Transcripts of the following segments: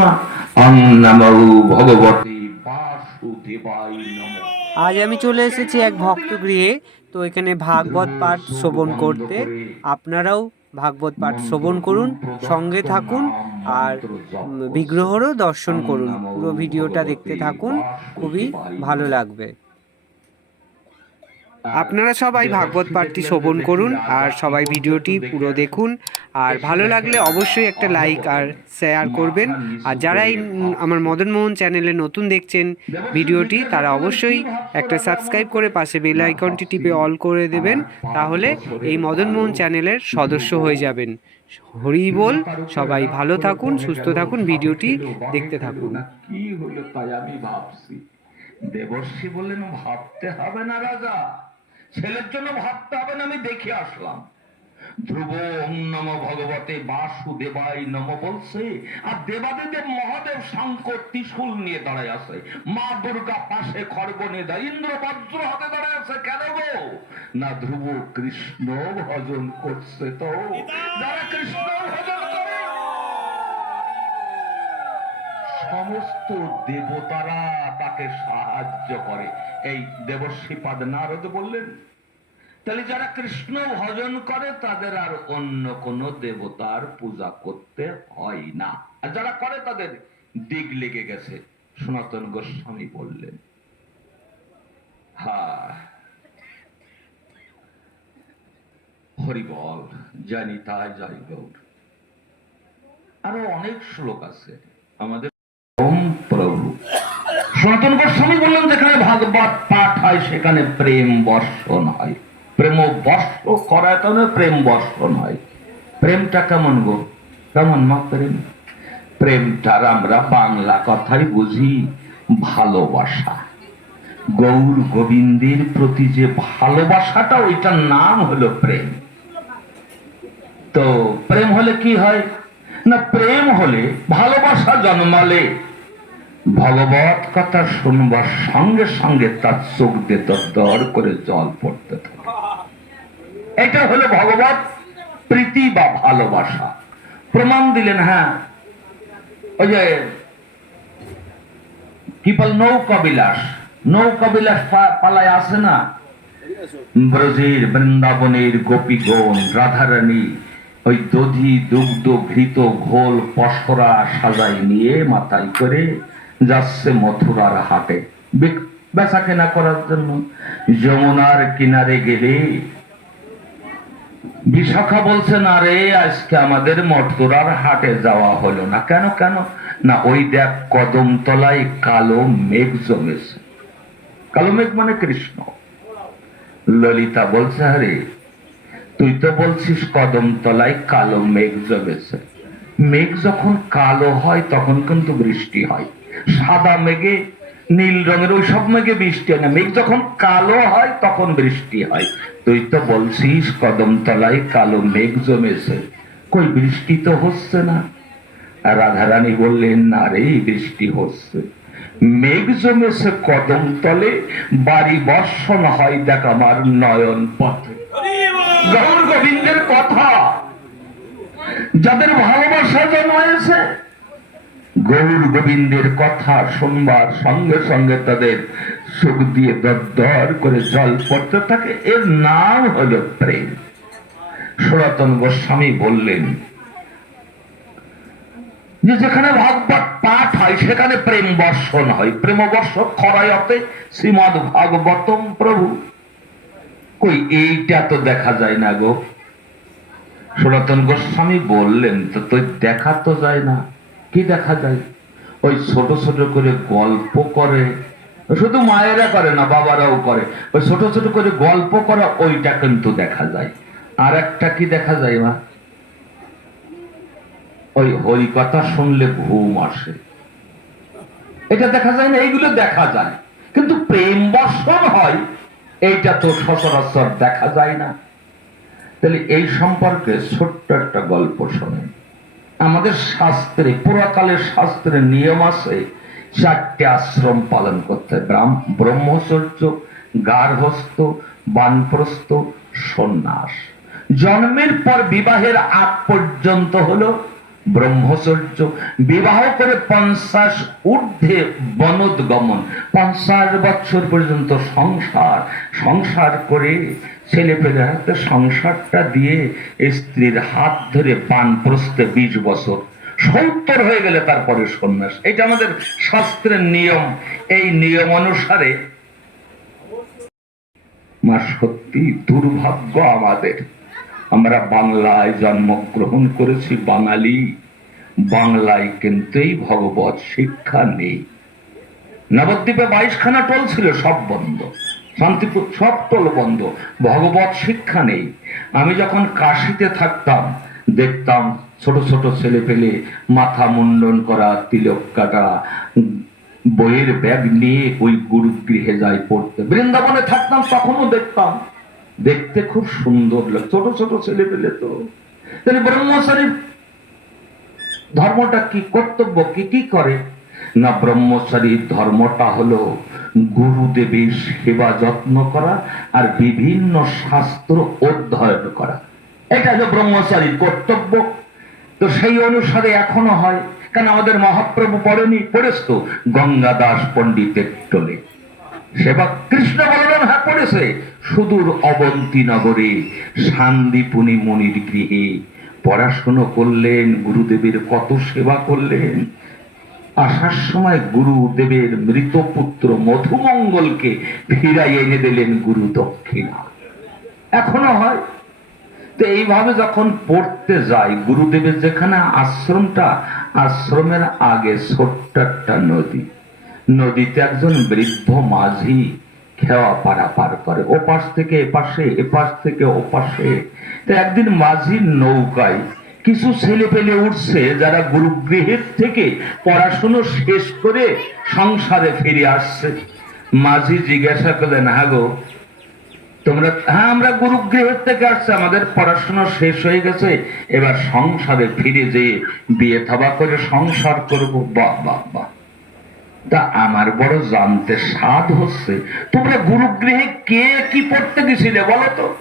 মা ভগবতী নমঃ। আজ আমি চলে এসেছি এক ভক্ত গৃহে তো এখানে ভাগবত পাঠ শ্রবণ করতে। আপনারাও ভাগবত পাঠ শ্রবণ করুন সঙ্গে থাকুন আর বিগ্রহরও দর্শন করুন। পুরো ভিডিওটা দেখতে থাকুন। খুবই ভালো লাগবে। আপনারা সবাই ভাগবত পাঠটি শোভন করুন আর সবাই ভিডিওটি পুরো দেখুন। আর ভালো লাগলে অবশ্যই একটা লাইক আর শেয়ার করবেন। আর যারা এই আমার মদন মোহন চ্যানেলে নতুন দেখছেন ভিডিওটি তারা অবশ্যই একটা সাবস্ক্রাইব করে পাশে বেল আইকনটি টিপে অল করে দেবেন তাহলে এই মদন মোহন চ্যানেলের সদস্য হয়ে যাবেন। হরি বল সবাই ভালো থাকুন সুস্থ থাকুন ভিডিওটি দেখতে থাকুন। কি হলো তাই আমি ভাবছি। দেবর্ষি বললেন ভাবতে হবে না রাজা। ছেলের জন্য ভাবতে হবে না আমি দেখে আসলাম। ধ্রুব ওং নম ভগবতে বাসুদেবাই নম বলছে আর দেবাদেব মহাদেব শঙ্কর ত্রিশূল নিয়ে দাঁড়ায় আছে। মা দুর্গা পাশে খড়গ নিয়ে দাঁড়ায় ইন্দ্র বজ্র হাতে দাঁড়ায় আছে কেন গো? না ধ্রুব কৃষ্ণ ভজন করছে তো। যারা কৃষ্ণ ভজন করে সমস্ত দেবতারা তাকে সাহায্য করে। এই দেবশ্রীপাদ নারদ বললেন, তাহলে যারা কৃষ্ণ ভজন করে, তাদের আর অন্য কোন দেবতার পূজা করতে হয় না। আর যারা করে, তাদের দিক লেগে গেছে। সনাতন গোস্বামী বললেন হ্যাঁ হরি বল, জানি তাই যাই গৌর। আরও অনেক শ্লোক আছে। আমাদের সনাতন গোস্বামী বললেন, যেখানে ভাগবত পাঠ হয়, সেখানে প্রেম বর্ষণ হয়। প্রেম বর্ষ করায় প্রেম বর্ষণ হয়। প্রেমটা কেমন গো? কেমন মা প্রেম? প্রেমটার আমরা বাংলা কথাই বুঝি, ভালোবাসা। গৌর গোবিন্দের প্রতি যে ভালোবাসাটা, ওইটার নাম হলো প্রেম। তো প্রেম হলে কি হয়? না, প্রেম হলে ভালোবাসা জন্মালে ভগবত কথা শুনবার সঙ্গে সঙ্গে তার চোখ দিয়ে দর করে জল পড়তে থাকে। এটা হলো ভগবত প্রীতি বা ভালোবাসা। প্রমাণ দিলেন হ্যাঁ ওই যে কি বল নৌকা বিলাস নৌকা বিলাস পালায় আসে না? ব্রজের বৃন্দাবনের গোপীগণ, রাধারানী, ওই দধি দুগ্ধ ঘৃত ঘোল পসরা সাজাই নিয়ে মাথায় করে যাচ্ছে মথুরার হাটে। বেচা কেনা করার জন্য যমুনার কিনারে গেলে। বিশাখা বলছে, না রে, আজকে আমাদের মথুরার হাটে যাওয়া হলো না। কেন কেন? না, ওই দেখ কদম তলায় কালো মেঘ জমেছে। কালো মেঘ মানে কৃষ্ণ। ললিতা বলছে, আরে, তুই তো বলছিস কদম তলায় কালো মেঘ জমেছে। মেঘ যখন কালো হয়, তখন কিন্তু বৃষ্টি হয়। সাদা মেঘে, নীল রঙের, ওই সব মেঘে বৃষ্টি হয় না। মেঘ যখন কালো হয়, তখন বৃষ্টি হয়। তুই তো বলছিস, কদম তলায় কালো মেঘ জমেছে। কই, বৃষ্টি তো হচ্ছে না। রাধারানী বললেন, না রে, বৃষ্টি হচ্ছে। মেঘ জমেছে কদম তলে, বাড়ি বর্ষণ হয় দেখ আমার নয়ন পথে। গৌর গোবিন্দের কথা, যাদের ভালোবাসা জন্মায়েছে গৌর গোবিন্দের কথা শুনবার সঙ্গে সঙ্গে তাদের সুখ দিয়ে দর করে জল পড়তে থাকে। এর নাম হলো প্রেম। সনাতন গোস্বামী বললেন, যে যেখানে ভাগবত পাঠ হয়, সেখানে প্রেম বর্ষণ হয়। প্রেম বর্ষ খরায়তে শ্রীমদ ভাগবতম প্রভু। কই, এইটা তো দেখা যায় না গো। সনাতন গোস্বামী বললেন, তো তো, দেখা তো যায় না। কি দেখা যায়? ওই ছোট ছোট করে গল্প করে। শুধু মায়েরা করে না, বাবারাও করে। ওই ছোট ছোট করে গল্প করা, ওইটা কিন্তু দেখা যায়। আর একটা কি দেখা যায়, মা? ওই হরি কথা শুনলে ঘুম আসে। এটা দেখা যায় না, এইগুলো দেখা যায়। কিন্তু প্রেম বর্ষণ হয়, এইটা তো সচরাচর দেখা যায় না। তাহলে এই সম্পর্কে ছোট্ট একটা গল্প শোনেন। আমাদের শাস্ত্রে, পুরাকালের শাস্ত্রে নিয়ম আছে, চারটে আশ্রম পালন করতে। ব্রহ্মচর্য গার্হস্থ বানপ্রস্থ, সন্ন্যাস জন্মের পর বিবাহের আগ পর্যন্ত হলো ব্রহ্মচর্য। বিবাহ করে পঞ্চাশ ঊর্ধ্বে বনদগমন পঞ্চাশ বছর পর্যন্ত সংসার সংসার করে ছেলে পেলে হাতে সংসারটা দিয়ে স্ত্রীর হাত ধরে পান প্রস্তে বিশ বছর। সত্তর হয়ে গেলে তারপরে সন্ন্যাস। এটা আমাদের শাস্ত্রের নিয়ম। এই নিয়ম অনুসারে মা সত্যি দুর্ভাগ্য আমাদের। আমরা বাংলায় জন্মগ্রহণ করেছি, বাঙালি। বাংলায় কিন্তু এই ভগবত শিক্ষা নেই। নবদ্বীপে বাইশখানা টল ছিল, সব বন্ধ। শান্তিপুর, সব টল বন্ধ। ভগবত শিক্ষা নেই। আমি যখন কাশিতে থাকতাম, দেখতাম ছোট ছোট ছেলে পেলে মাথা মুন্ডন করা, তিলক কাটা, বইয়ের ব্যাগ নিয়ে ওই গুরুগৃহে যাই পড়তে। বৃন্দাবনে থাকতাম, তখনও দেখতাম। দেখতে খুব সুন্দর লাগে। ছোট ছোট ছেলে পেলে তো। তাহলে ব্রহ্মচারীর ধর্মটা কি কর্তব্য? কি কি করে? না ব্রহ্মচারীর ধর্মটা হলো গুরুদেবের সেবা, যত্ন করা আর বিভিন্ন শাস্ত্র অধ্যয়ন করা। এটা হলো ব্রহ্মচারীর কর্তব্য। তো সেই অনুসারে এখনও হয়। কারণ আমাদের মহাপ্রভু পড়েনি? পড়েছ তো গঙ্গা দাস পণ্ডিতের টোলে। সেবা কৃষ্ণ বললেন হ্যাঁ পড়েছে সুদূর অবন্তী নগরে, শান্তিপুনি মনির গৃহে পড়াশুনো করলেন, গুরুদেবের কত সেবা করলেন। আসার সময় গুরুদেবের মৃত পুত্র মধুমঙ্গলকে ফিরাই এনে দিলেন গুরু দক্ষিণা। এখনও হয়। তো এইভাবে যখন পড়তে যাই গুরুদেবের যেখানে আশ্রমটা, আশ্রমের আগে ছোট্ট একটা নদী। নদীতে একজন বৃদ্ধ মাঝি খেওয়া পারাপার করে, ওপাশ থেকে এপাশে, এপাশ থেকে ওপাশে। তো একদিন মাঝির নৌকায় কিছু ছেলে পেলে উঠছে যারা গুরুগৃহের থেকে পড়াশুনো শেষ করে সংসারে ফিরে আসছে। মাঝি জিজ্ঞাসা করলেন হ্যাঁ গো, তোমরা হ্যাঁ আমরা গুরুগৃহের থেকে আসছে, আমাদের পড়াশোনা শেষ হয়ে গেছে, এবার সংসারে ফিরে যেয়ে বিয়ে থাবা করে সংসার করব। বাহ বাহ বাহ। তা আমার বড় জানতে স্বাদ হচ্ছে। তোমরা গুরুগৃহে কে কি পড়তে গেছিলে বলো তো?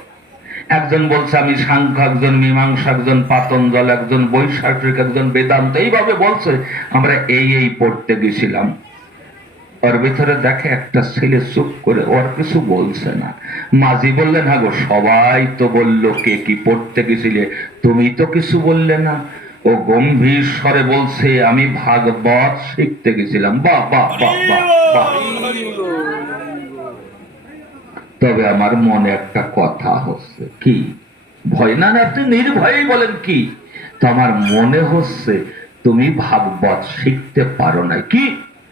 একজন বলছে, আমি সাংখ্য একজন, মীমাংসা একজন পাতঞ্জল একজন, বৈশাখিক একজন, বেদান্ত। এইভাবে বলছে, আমরা এই এই পড়তে গেছিলাম। ওর ভিতরে দেখে একটা ছেলে চুপ করে, ওর কিছু বলছে না। মাঝি বললেন হ্যাঁ সবাই তো বলল কে কি পড়তে গেছিলে। তুমি তো কিছু বললে না। ও গম্ভীর স্বরে বলছে, আমি ভাগবত শিখতে গেছিলাম। বা বাহ বাহ বাহ তবে আমার মনে একটা কথা হচ্ছে, কি? ভয় না আপনি নির্ভয়েই বলেন কি? তো আমার মনে হচ্ছে তুমি ভাগবত শিখতে পারো না কি?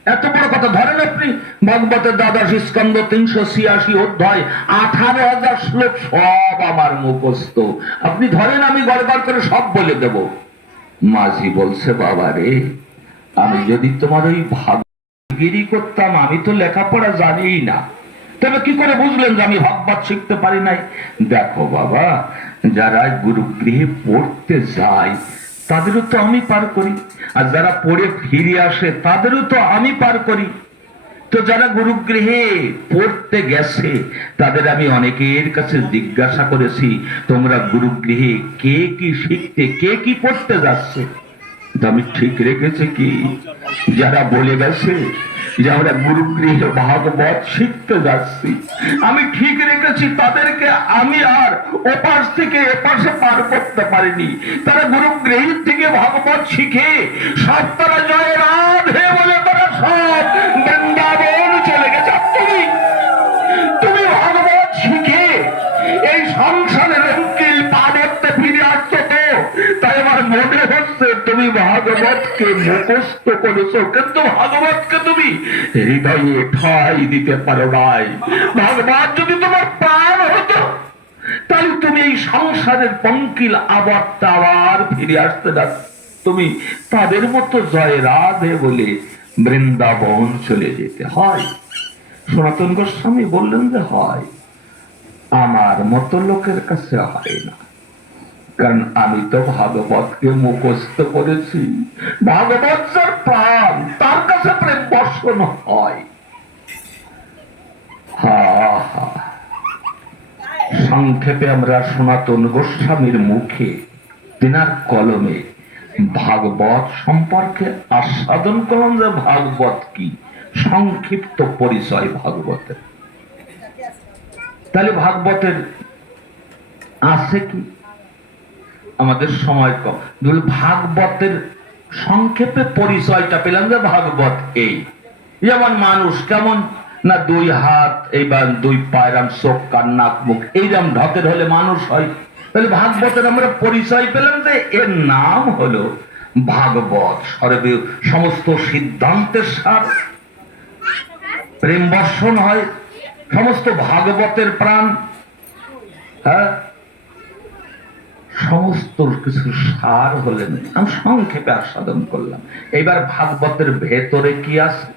এত বড় কথা ধরেন আপনি, ভাগবতের দ্বাদশ স্কন্দ তিনশো ছিয়াশি অধ্যায়, আঠারো হাজার শ্লোক সব আমার মুখস্থ। আপনি ধরেন আমি গড়বার করে সব বলে দেব। মাঝি বলছে বাবা রে আমি যদি তোমার ওই ভাগগিরি করতাম, আমি তো লেখাপড়া জানিই না। তবে কি করে বুঝলেন যে আমি ভাববাদ শিখতে পারি নাই? দেখো বাবা, যারা গুরুগৃহে পড়তে যায়, তাদেরও তো আমি পার করি। আর যারা পড়ে ফিরে আসে, তাদেরও তো আমি পার করি। তো যারা গুরুগৃহে পড়তে গেছে, তাদের আমি অনেকের কাছে জিজ্ঞাসা করেছি, তোমরা গুরুগৃহে কে কি শিখতে, কে কি পড়তে যাচ্ছে? আমি ঠিক রেখেছি কি, যারা বলে গেছে যে আমরা গুরুগৃহে ভাগবত শিখতে যাচ্ছি, আমি ঠিক রেখেছি, তাদেরকে আমি আর ওপাশ থেকে এপাশে পার করতে পারিনি। তারা গুরুগৃহীর থেকে ভাগবত শিখে, সব তারা জয় রাধে বলে তারা সব তুমি ভাগবত শিখে এই সংসারের উকিল ফিরে আসছো তো? তাই আমার মনে হচ্ছে তুমি ভাগবতকে মুখস্থ করেছ। কিন্তু ভাগবতকে তুমি হৃদয়ে ঠাই দিতে পারো নাই। যদি তোমার প্রাণ হতো তুমি এই সংসারের পঙ্কিল আবরটা আবার ফিরে আসতে না তুমি তাদের মতো জয় রাধে বলে বৃন্দাবন চলে যেতে হয়। সনাতন গোস্বামী বললেন যে হয়। আমার মতো লোকের কাছে হয় না। কারণ আমি তো ভাগবতকে মুখস্থ করেছি। ভাগবত প্রাণ, তার কাছে প্রেম হয়। সংক্ষেপে আমরা সনাতন গোস্বামীর মুখে তিনার কলমে ভাগবত সম্পর্কে আস্বাদন করুন যে ভাগবত কি? সংক্ষিপ্ত পরিচয় ভাগবতের। তাহলে ভাগবতের আছে কি? আমাদের সময় কম। ভাগবতের সংক্ষেপে পরিচয়টা পেলাম যে ভাগবত এই। যেমন মানুষ কেমন? না দুই হাত, এইবার দুই পায়রাম চোখ, কান, নাক, মুখ এইরকম ঢকের হলে মানুষ হয় তাহলে ভাগবতের আমরা পরিচয় পেলাম যে এর নাম হলো ভাগবত। সর্বে সমস্ত সিদ্ধান্তের সার। প্রেম বর্ষণ হয়, সমস্ত ভাগবতের প্রাণ। হ্যাঁ? সমস্ত কিছু সার হলেন। আমি সংক্ষেপে আস্বাদন করলাম। এবার ভাগবতের ভেতরে কি আছে?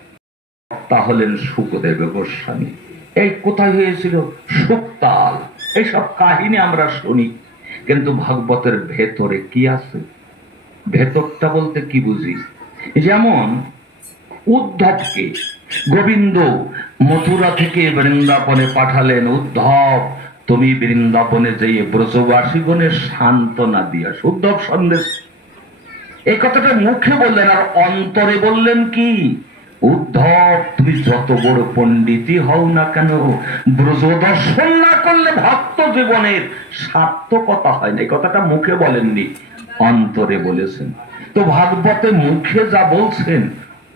তা হলেন সুখদেব গোস্বামী। এই কোথায় হয়েছিল? সুক্তাল এইসব কাহিনী আমরা শুনি। কিন্তু ভাগবতের ভেতরে কি আছে? ভেতরটা বলতে কি বুঝি যেমন উদ্ধবকে গোবিন্দ মথুরা থেকে বৃন্দাবনে পাঠালেন, উদ্ধব, তুমি বৃন্দাবনে যেয়ে ব্রজবাসী ব্রজবাসীগণের সান্ত্বনা দিয়াস উদ্ধব সন্দেশ। এই কথাটা মুখে বললেন আর অন্তরে বললেন কি? উদ্ধব, তুমি যত বড় পণ্ডিতই হও না কেন ব্রজ দর্শন না করলে ভক্ত জীবনের সার্থকতা হয় না। এই কথাটা মুখে বলেননি, অন্তরে বলেছেন। তো ভাগবতে মুখে যা বলছেন,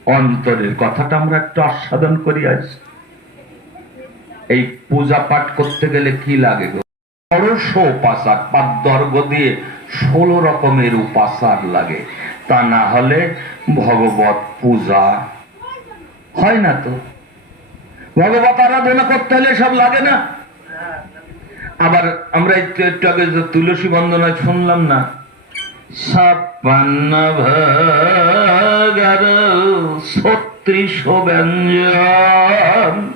অন্তরের কথাটা আমরা একটু আস্বাদন করি আজ। এই পূজা পাঠ করতে গেলে কি লাগে দিয়ে ষোলো রকমের উপাসার লাগে। তা না হলে ভগবত পূজা হয় না তো? ভগবত আরাধনা করতে হলে সব লাগে না? আবার আমরা একটু একটু আগে তুলসী বন্দনায় শুনলাম না? ছাপ্পান্ন ছত্রিশ ব্যঞ্জন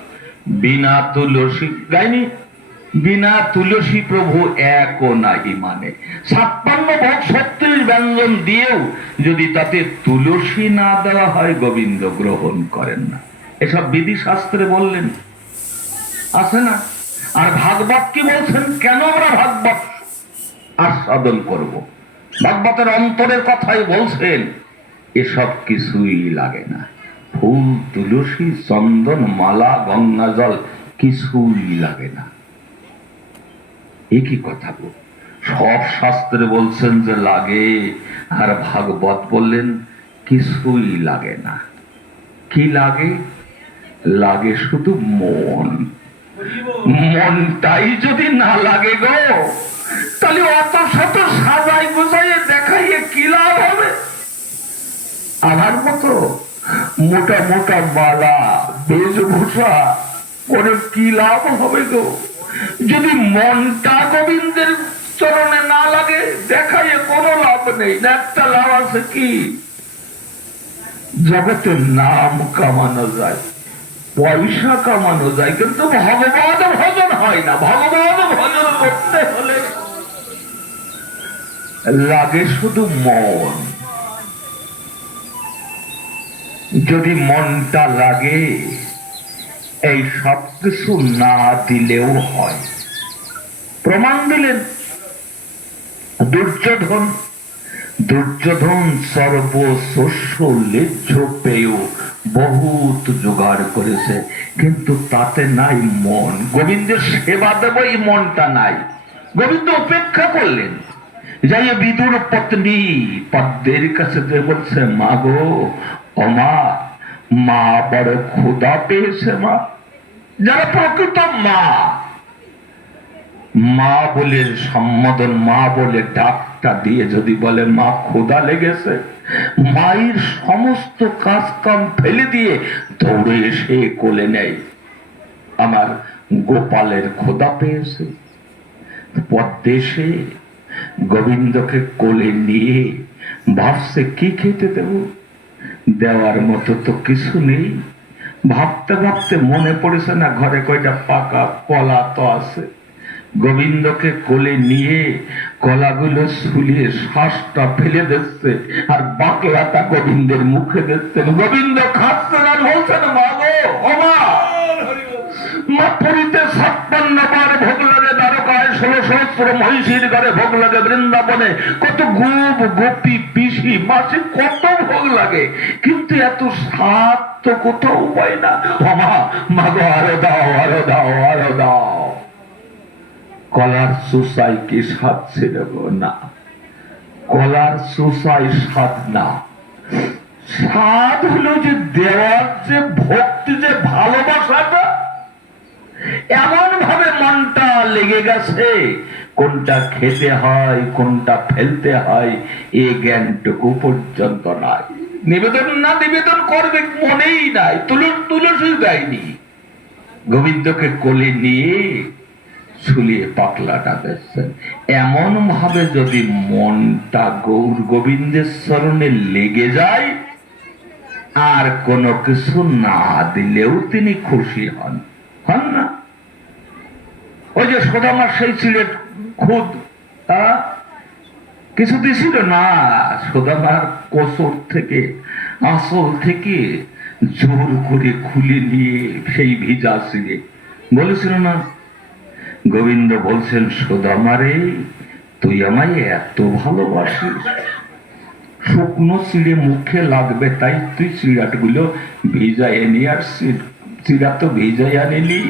বিনা তুলসী। গাইনি? বিনা তুলসী প্রভু এক নাহি মানে ছাপ্পান্ন ভাগ ছত্রিশ ব্যঞ্জন দিয়েও যদি তাতে তুলসী না দেওয়া হয়, গোবিন্দ গ্রহণ করেন না। এসব বিধি শাস্ত্রে বললেন। আছে না? আর ভাগবত কি বলছেন? কেন আমরা ভাগবত আস্বাদন করব? ভাগবতের অন্তরের কথাই বলছেন, এসব কিছুই লাগে না। ফুল, তুলসী, চন্দন, মালা গঙ্গা জল কিছুই লাগে না। একই কথা বল সব শাস্ত্রে বলছেন যে লাগে, আর ভাগবত বললেন কিছুই লাগে না। কি লাগে? লাগে শুধু মন। মনটাই যদি না লাগে গো, তাহলে অত শত সাজাই গুজাইয়ে দেখাইয়ে কি লাভ হবে? আমার মতো মোটা মোটা মালা, বেশভূষা করে কি লাভ হবে গো? যদি মনটা গোবিন্দের চরণে না লাগে, দেখাইয়ে কোনো লাভ নেই। একটা লাভ আছে কি? জগতে নাম কামানো যায়, পয়সা কামানো যায়, কিন্তু ভগবান ভজন হয় না। ভগবান ভজন করতে হলে লাগে শুধু মন। যদি মনটা লাগে এই সব কিছু না দিলেও হয়। প্রমাণ দিলেন। দুর্যোধন দুর্যোধন সর্ব শস্য লেজ্জ পেয়েও বহুত জোগাড় করেছে, কিন্তু তাতে নাই মন। গোবিন্দের সেবা দেব এই মনটা নাই। গোবিন্দ উপেক্ষা করলেন। যাই বিদুর পত্নী পদ্মের কাছে যে বলছে মা গো অমা, মা বড় ক্ষুদা পেয়েছে, মা। যারা প্রকৃত মা মা বলে সম্বোধন, মা বলে ডাকটা দিয়ে যদি বলে মা ক্ষুদা লেগেছে, মায়ের সমস্ত কাজ কাম ফেলে দিয়ে দৌড়ে এসে কোলে নেয়, আমার গোপালের খোদা পেয়েছে। পদ্মেশে গোবিন্দকে কোলে নিয়ে ভাবছে, কি খেতে দেব? দেওয়ার মতো তো কিছু নেই। ভাবতে ভাবতে মনে পড়েছে না ঘরে কয়টা পাকা কলা তো আছে? গোবিন্দকে কোলে নিয়ে কলাগুলো শুলিয়ে শ্বাসটা ফেলে দিচ্ছে আর বাকলাটা গোবিন্দের মুখে দিচ্ছেন গোবিন্দ খাচ্ছেন আর বলছেন মা মা পুরীতে ছাপ্পান্ন বার দ্বারকায় ষোলো সহস্র মহিষীর ঘরে ভোগ লাগে বৃন্দাবনে। কত গোপ, গোপী, পিসি, মাসে, কত ভোগ লাগে। কিন্তু এত স্বাদ তো কোথাও পাই না। মামা মাগো আরও দাও আরও দাও আরও দাও। কলার সুসাই কি স্বাদ ছিল না। কলার সুসাই স্বাদ না। স্বাদ হলো যে দেওয়ার যে ভক্তি, যে ভালোবাসাটা। এমন লেগে গেছে। কোনটা খেতে হয়, কোনটা ফেলতে হয়, এ জ্ঞানটুকু পর্যন্ত নাই। নিবেদন না নিবেদন করবে মনেই নাই তুলস তুলসী দেয়নি। গোবিন্দকে কোলে নিয়ে ঝুলিয়ে পাতলাটা বেচছেন এমন ভাবে যদি মনটা গৌর গোবিন্দের স্মরণে লেগে যায়, আর কোনো কিছু না দিলেও তিনি খুশি হন। হন না? ওই যে সোদামার সেই সিলেট খুদ আহ, কিছু দিছিল না। সোদামার কোসর থেকে আসল থেকে জোর করে খুলে নিয়ে সেই ভিজা সিলে বলেছিল না? গোবিন্দ বলছেন সোদামারে তুই আমায় এত ভালোবাসিস। শুকনো চিড়ে মুখে লাগবে তাই তুই চিড়াটগুলো ভিজায় নিয়ে আসছিস। চিড়া তো ভিজাই আনিলি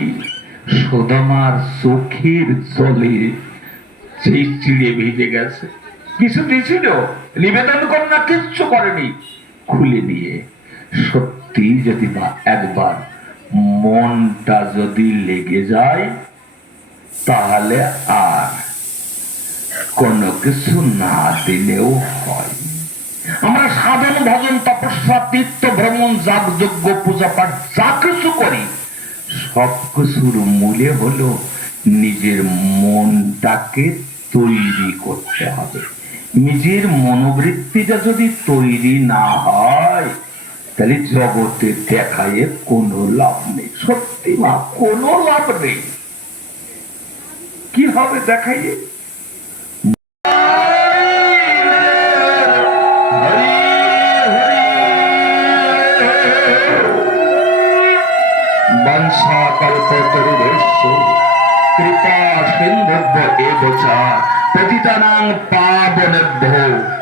সোদামার চোখের জলে চিড়ে ভিজে গেছে। কিছু দিয়েছিল নিবেদন না কিচ্ছু করেনি। খুলে নিয়ে সত্যি যদি বা একবার মনটা যদি লেগে যায়, তাহলে আর কোনো কিছু না দিলেও হয়। আমরা সাধন, ভজন, তপস্যা, তীর্থ, ভ্রমণ যাগ যজ্ঞ পূজা পাঠ যা কিছু করি সব কিছুর মূলে হলো নিজের মনটাকে তৈরি করতে হবে। নিজের মনোবৃত্তিটা যদি তৈরি না হয়, তাহলে জগতে দেখায় কোনো লাভ নেই। সত্যি মা, কোনো লাভ নেই। কি হবে দেখাইয়ে?